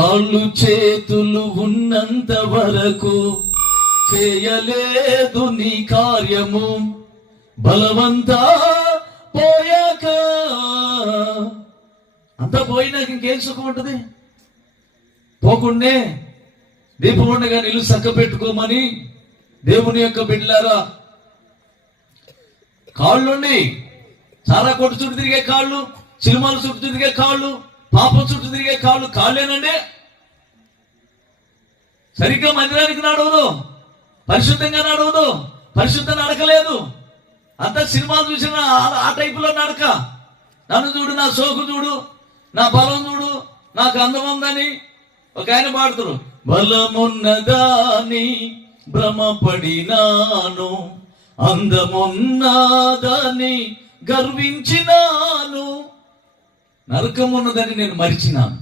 కాళ్ళు చేతులు ఉన్నంత వరకు చేయలేదు నీ కార్యము, బలవంతా పోయాక అంతా పోయినాక ఇంకేం సుఖం ఉంటుంది? పోకుండే దీపం ఉండగా నిలు చక్క పెట్టుకోమని దేవుని యొక్క బిడ్డలారా, కాళ్ళుండి చాలా కొట్టు చుట్టూ తిరిగే కాళ్ళు, సినిమాల చుట్టూ తిరిగే కాళ్ళు, పాపం చుట్టూ తిరిగే కాళ్ళేనండి. సరిగ్గా మందిరానికి నడవదు, పరిశుద్ధంగా నడవదు, పరిశుద్ధం నడకలేదు. అంతా సినిమాలు చూసిన ఆ టైపులో నడక. నన్ను చూడు, నా సోకు చూడు, నా బలం చూడు, నాకు అందం ఉందని ఒక ఆయన పాడుతారు. బలమున్నదాని భ్రమపడినాను, అందమున్నదాని గర్వించినాను, నరకమున్నదని నేను మరిచినాను.